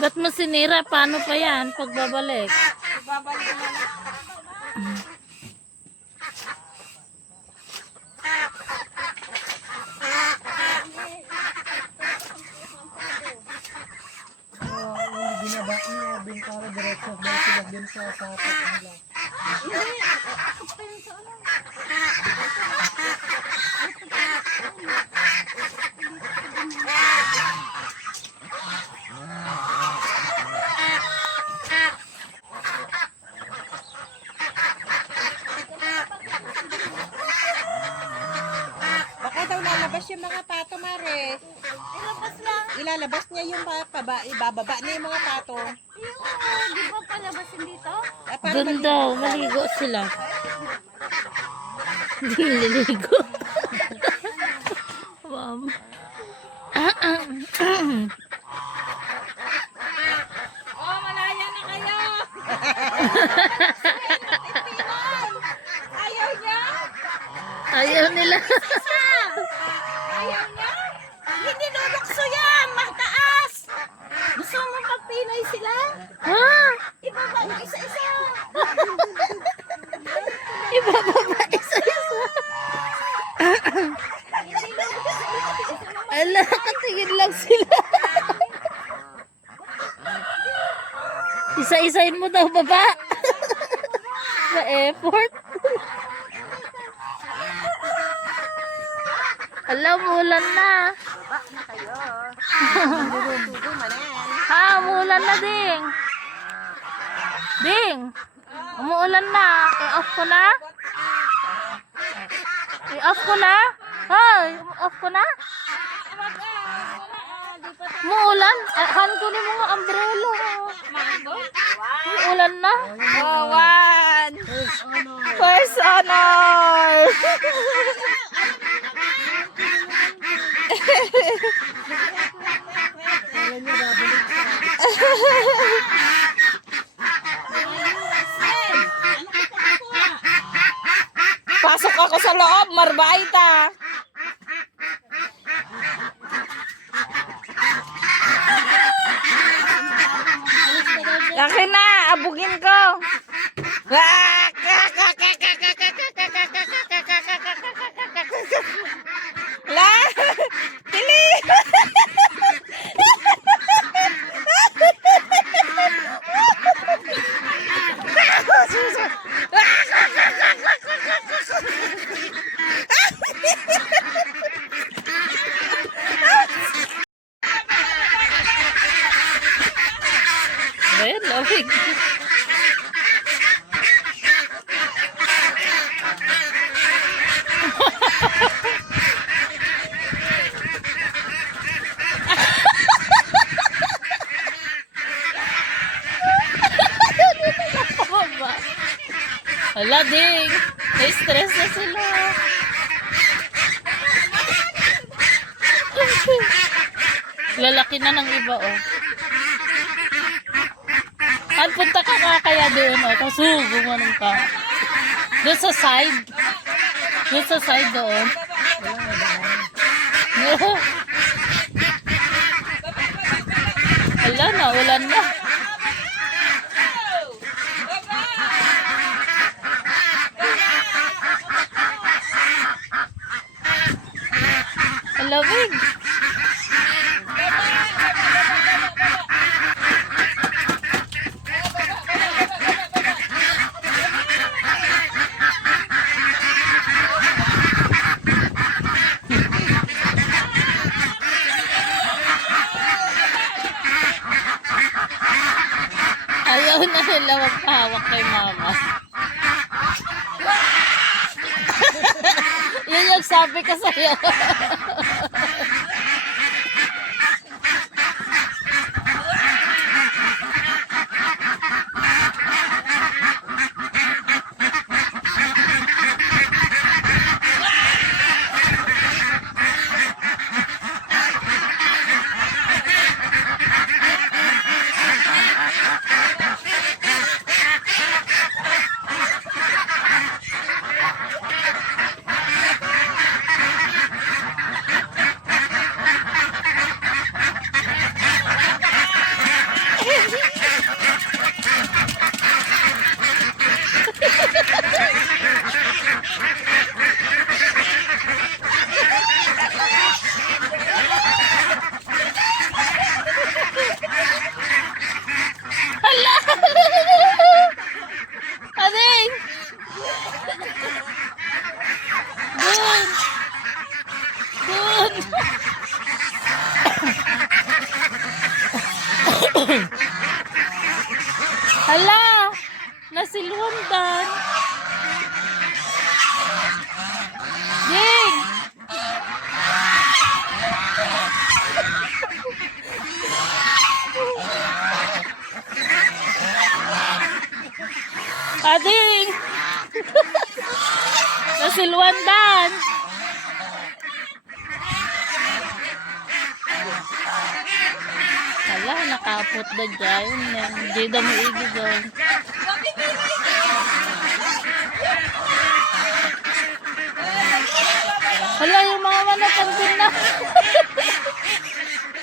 Ba't mo sinira? Paano pa yan pagbabalik? Babalik na lang. Yung binaba niya, bintara diretso dahil sila din sa tapat nila. Baka daw lalabas yung mga pato, Mare. Ilabas lang. Ilalabas niya yung ibababa niya yung mga pato. Di ba palabasin dito? Doon daw, maligo sila. Hindi nililigo. Ma'am. Oh, malaya na kayo! Ayaw niya? Ayaw nila. Ayaw niya? Hindi nulukso yan! Mataas! Gusto mo magpinay sila? Ha? Ibaba mo isa-isa! Ibababa isa-isa. Ala, katingin lang sila. Isa-isain mo daw, baba. Ma-effort. Alam, mulan na. Baba na kayo. Tugo manan. Ha, umuulan na, Ding. Ding, umuulan na. I-off ko na? I-off ko na? Hoy, off ko na? Umuulan? Han, kunin mo nga umbrella. Umuulan na? One! First honor! Pasok ako sa loob, marbaita. Akin na, abugin ko. La, tili. Ayan, lamig. Hala, Ding. Na-stress na sila. Lalaki na ng iba, oh. At punta ka kaya doon, oh. Tapos, gumanong ka. Doon sa side. Doon sa side doon. Wala na, ulan na. Alamig. Ayaw na nila magpahawak kay mama. Yun yung sabi ko sa'yo. Hala! Nasilwandan. Ding! Ading! Nasilwandan. Hala, nakapot na dyan. Hindi na mo doon. Hala, yung mga manok ang din na.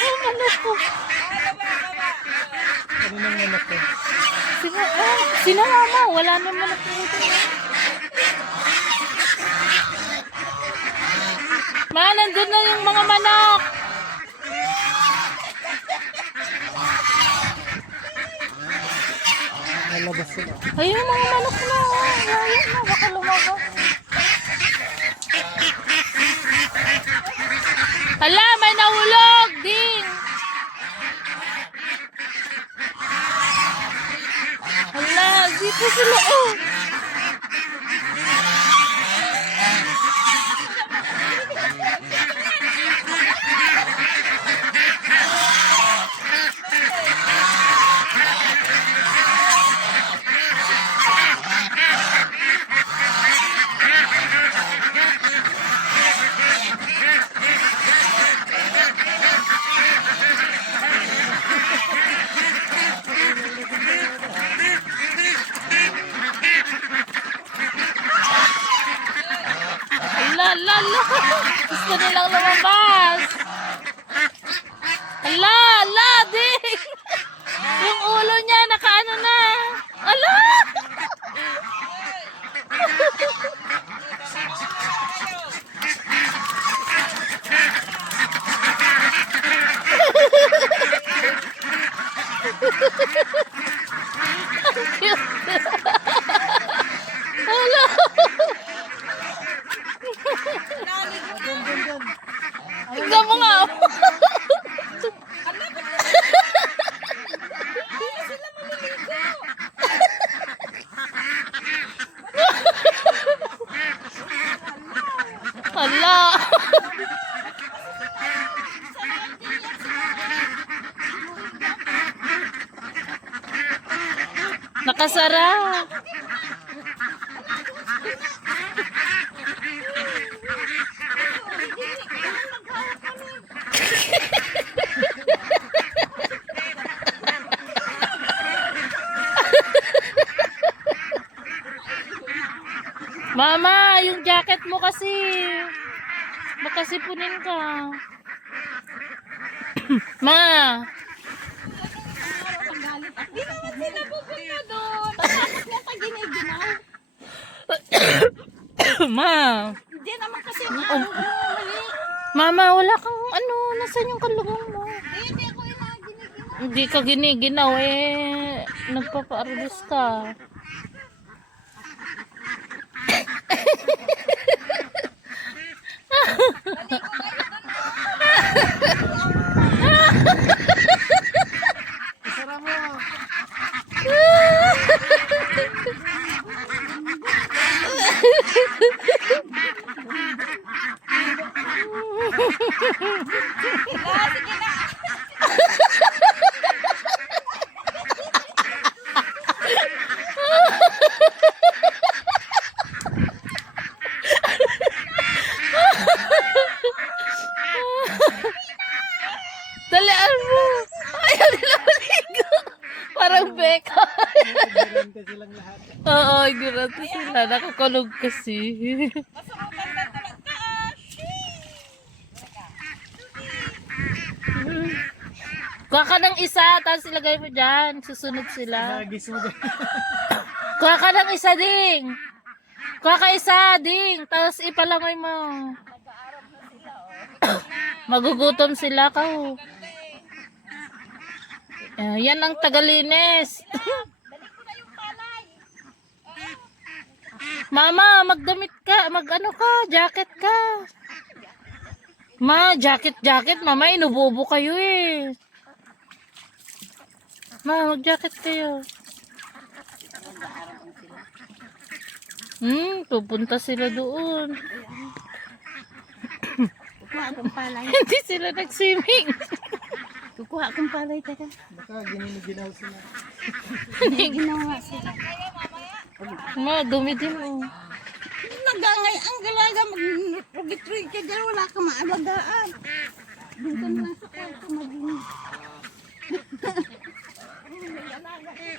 Yung manok ko. Kaninang manok ko. Sino mama? Wala na manok ko. Ma, nandun na yung mga manok. Nalabas sila. Ay, yung mga manok na. Ayun na, baka lumabas. Hala, may nahulog din. Hala, dito sila. Oh. Ala, gusto nilang lumabas. Ala, ding. Yung ulo niya, nakaano na. Ala! Ala! Tignan mo nga. Hala. Nakasara. Mama, yung jacket mo kasi. Baka sipunin ka. Ma. Di naman sila pupunta doon. Tapos na pag giniginaw. Ma. Hindi naman kasi mali. Mama, wala kang ano. Nasaan yung kalugong mo? Hindi ako giniginaw. Hindi ka giniginaw eh. Nagpapa-arlis ka. Isara mo. Dalian mo. Ayaw nila maligo. Parang beka. Ignorante silang lahat. Oo, ignorante sila. Nakakulog kasi. Kuha ka ng isa, tapos ilagay mo dyan. Susunod sila. Nagis mo dyan. Kuha ka ng isa, ding. Kuha ka isa, ding. Tapos ipalangoy mo. Magugutom sila ka. Yan ang tagalinis. Mama, magdamit ka. Mag-ano ka, jacket ka. Ma, jacket. Mama, inububo kayo eh. Ma, mag-jacket kayo. Pupunta sila doon. Kukuha akong palay. Hindi sila nag-swimming. Kukuha akong palay, teka. Baka giniginaw sila. Ginawa sila. Dumi din oh. Nagangay ang galaga, mag-retreat ka dyan, wala ka maalagaan. Doon ka na sa kwarto maging.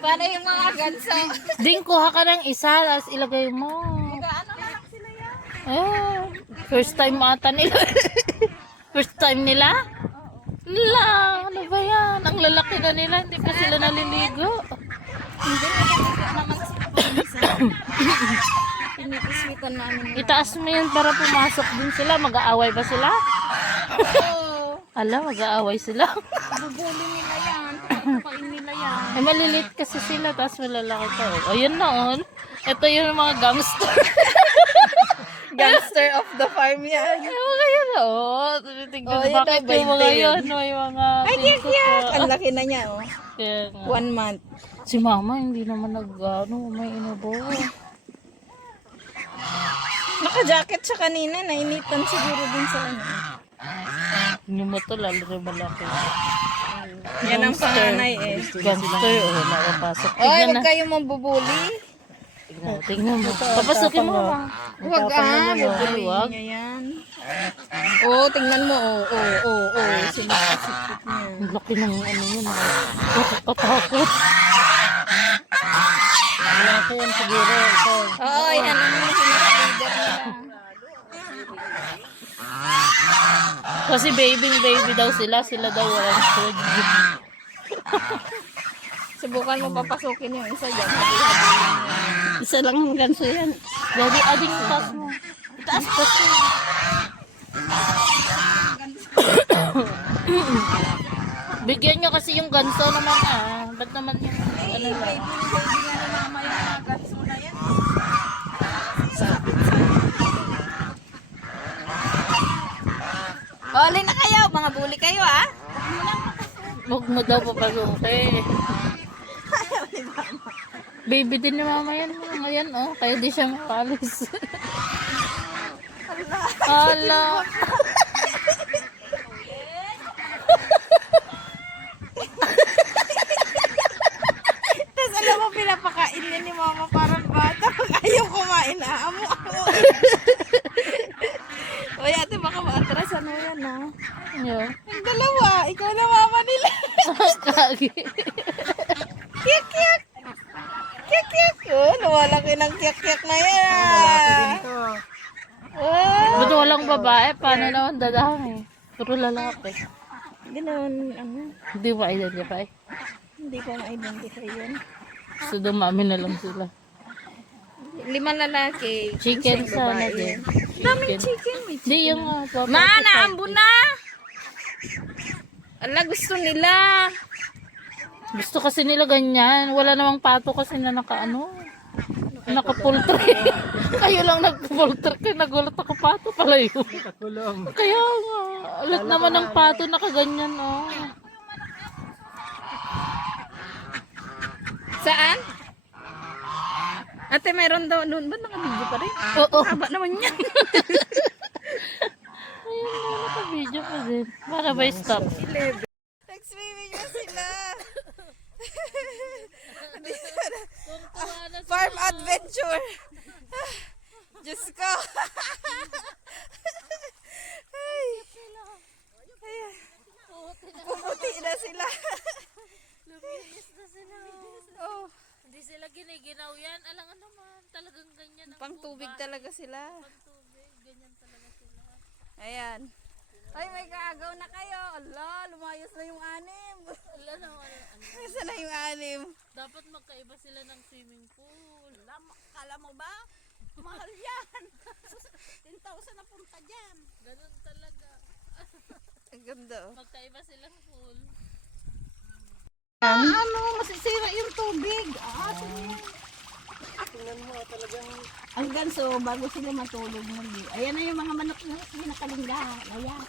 Paano yung mga ganso? Ding, kuha ka ng isa, tapos ilagay mo. Gaano na lang sila yan? First time ata nila. First time nila? La, ano ba yan? Ang lalaki na nila, hindi pa sila naliligo. Hindi naman sila. Pinipiswitan namin. Itaas mo yan para pumasok din sila. Mag-aaway ba sila? Ala, mag-aaway sila. Bubuli nila yan. Papain nila yan. Ay, malilit kasi sila, tapos malalaki pa. Oh, ayun na, oh. Ito yung mga gangster. Gangster of the farm yan. Ay, mga yan, oh. Tinitignan, Oh, yun bakit daw, yung mga 20 yan? May mga Ay, pingkot yak! pa. Ang laki na niya, oh. Kaya nga. 1 month. Si mama, hindi naman may inubo. Naka-jacket siya kanina, nainitan siguro din sa ano. Hindi mo to, lalo rin malaki. Yan ang panganay eh. Gangster, oh, nakapasok. Oy, Tignan huwag na. kayong mambubuli. Tingnan mo. Papasukin mo, ma. Huwag bubuli Huwag. niya yan. Oh, tingnan mo, oh. Sinasipit niya. Ang laki ng ano yun. Patakot. Malaki yan siguro. Ito. Oo, yan ang pinaka-leader nila. Kasi baby daw sila daw walang food. Subukan mo papasukin yung isa dyan. Habi-habi. Isa lang ang ganso yan. Daddy, ading taas mo. Taas mo. Bigyan nyo kasi yung ganso naman Ba't naman yung ano ba? Oli na kayo, mga buli kayo ah. Huwag mo daw papasukin. Baby din ni mama yan. Ngayon, oh. Kaya di siya makalis. Hala. Tapos alam mo, pinapakain niya ni mama parang bata. Pag ayaw kumain, amo. Uy, ate, baka maatrasan mo yan ah. Yeah. Yung dalawa, ikaw na mama nila. Kagi. Kiyak-kiyak. Kiyak-kiyak. Oh, nawalaki ng kiyak-kiyak na yan. Ito. Oh. Ba't walang babae? Paano naman dadami? Puro lalaki. Hindi naman, ano, Hindi ba identify? hindi ko ma-identify yun. So dumami na lang sila. 5 lalaki. Chicken isang sana babae. din. Daming chicken. May Hindi yung Ma, naambo na! Ala, gusto nila. Gusto kasi nila ganyan. Wala namang pato kasi na naka-poultry. Kayo lang nag-poultry. Nagulat ako, pato pala yun. Takulong. Kaya nga, ulit naman ng pato nakaganyan, oh. Saan? Ate, meron daw doon. Ba't naka-video pa rin? Oo. Haba naman yan. Ayun, naka-video pa din. Para ba stop? Nag-swimming na sila. Farm adventure. Diyos ko. Ay. Ayan. Pumuti na sila. Luminis na sila. Oh, Hindi sila giniginaw yan. Alangan naman, talagang ganyan ang pang tubig talaga sila. tubig. Ganyan talaga sila. Ayan. Ay, may kaagaw na kayo. Allah, lumayos na yung anim. Wala na, Isa na yung anim. dapat magkaiba sila ng swimming pool. Kala mo ba? Mahal yan. 10,000 na punta dyan. Ganun talaga. Ang ganda oh. Magkaiba silang pool. Ano? Masisira yung tubig. Tingnan mo talagang Ang ganso, bago sila matulog muli. Ayan na yung mga manok na nakalingga. Ayan.